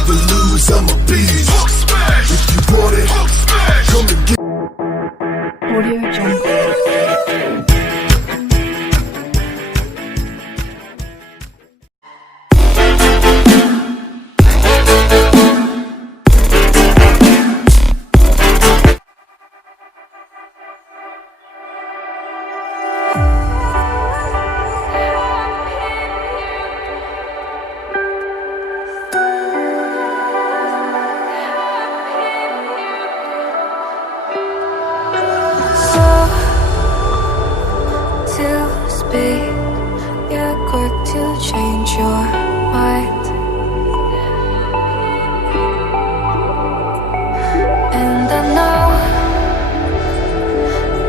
never lose, I'm a beast. If you want it, come and get Audio Jungle. To speak, you're quick to change your mind, and I know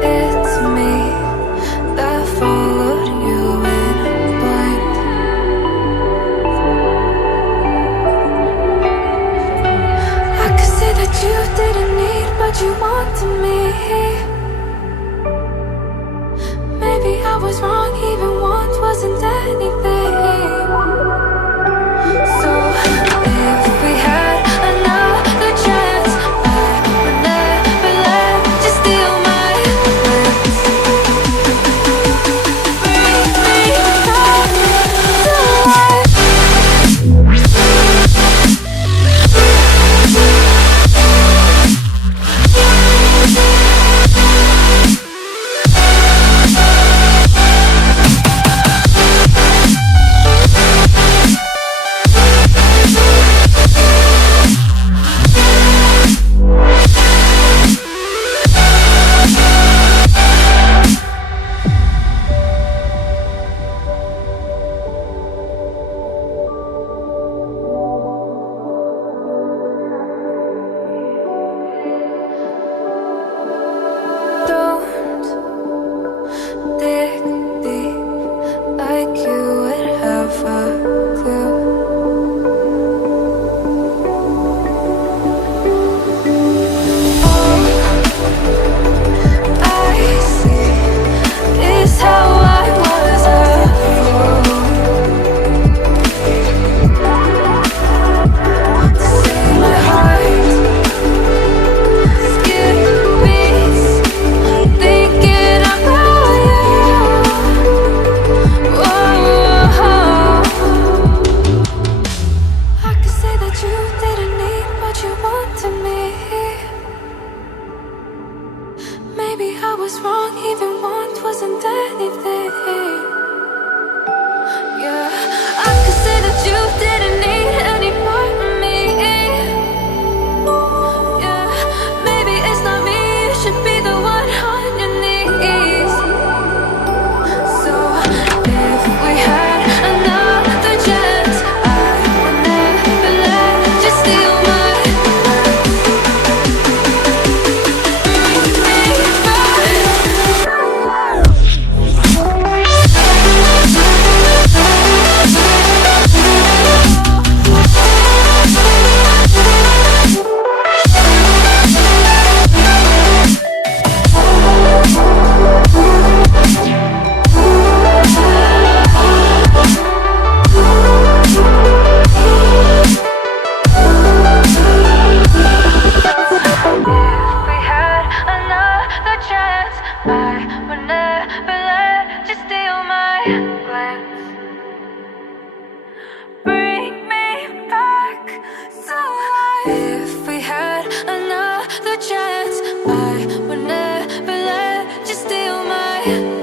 it's me that followed you in blind. I could say that you didn't need, but you wanted me. Maybe I was wrong, even want wasn't anything. So if we had another chance, I would never let you steal my glance. Bring me back to life. Don't dig deep like you would have a clue. All I see is how I was a fool to see my heart skip beats thinking about you. Whoa. I could say that you didn't need, but you wanted me. Maybe I was wrong, even want wasn't anything. Yeah, I could say that you didn't need any part of me. Yeah, maybe it's not me, you should be the one on your knees. So if we had another chance, I would never let you steal my glance. Bring me If we had another chance, I would never let you steal my glance. Bring me back to life. If we had another chance, I would never let you steal my